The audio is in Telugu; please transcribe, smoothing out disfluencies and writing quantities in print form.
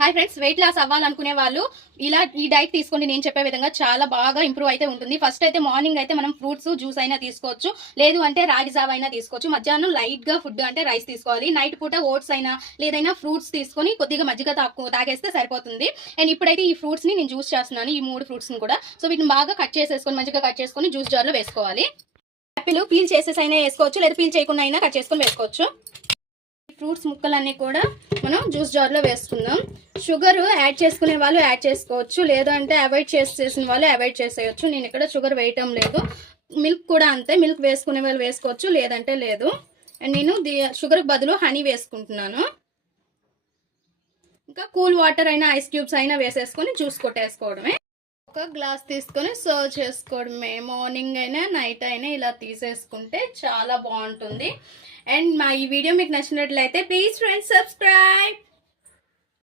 హాయ్ ఫ్రెండ్స్, వెయిట్ లాస్ అవ్వాలనుకునే వాళ్ళు ఇలా ఈ డైట్ తీసుకోండి. నేను చెప్పే విధంగా చాలా బాగా ఇంప్రూవ్ అయితే ఉంటుంది. ఫస్ట్ అయితే మార్నింగ్ అయితే మనం ఫ్రూట్స్ జ్యూస్ అయినా తీసుకోవచ్చు, లేదు అంటే రాగి జావ అయినా తీసుకోవచ్చు. మధ్యాహ్నం లైట్ గా ఫుడ్ అంటే రైస్ తీసుకోవాలి. నైట్ పూట ఓట్స్ అయినా లేదైనా ఫ్రూట్స్ తీసుకొని కొద్దిగా మజ్జిగ తాగేస్తే సరిపోతుంది. అండ్ ఇప్పుడైతే ఈ ఫ్రూట్స్ ని నేను జ్యూస్ చేస్తున్నాను, ఈ 3 ఫ్రూట్స్ ని కూడా. సో వీటిని బాగా కట్ చేసేసుకొని మంచిగా కట్ చేసుకొని జ్యూస్ జార్ లో వేసుకోవాలి. యాపిల్ పీల్ చేసేసి అయినా వేసుకోవచ్చు, లేదా పీల్ చేయకుండా అయినా కట్ చేసుకొని వేసుకోవచ్చు. ఫ్రూట్స్ ముక్కలన్నీ కూడా మనం జ్యూస్ జార్లో వేసుకుందాం. షుగర్ యాడ్ చేసుకునే వాళ్ళు యాడ్ చేసుకోవచ్చు, లేదంటే అవాయిడ్ చేసిన వాళ్ళు అవాయిడ్ చేసేయచ్చు. నేను ఇక్కడ షుగర్ వేయటం లేదు. మిల్క్ కూడా అంతే, మిల్క్ వేసుకునే వాళ్ళు వేసుకోవచ్చు, లేదంటే లేదు. అండ్ నేను షుగర్ బదులు హనీ వేసుకుంటున్నాను. ఇంకా కూల్ వాటర్ అయినా ఐస్ క్యూబ్స్ అయినా వేసేసుకొని జ్యూస్ కొట్టేసుకోవడమే. ఒక గ్లాస్ తీసుకొని సర్వ్ చేసుకోవడమే. మార్నింగ్ అయినా నైట్ అయినా ఇలా తీసేసుకుంటే చాలా బాగుంటుంది. అండ్ మా ఈ వీడియో మీకు నచ్చినట్లయితే ప్లీజ్ ఫ్రెండ్స్ సబ్స్క్రైబ్.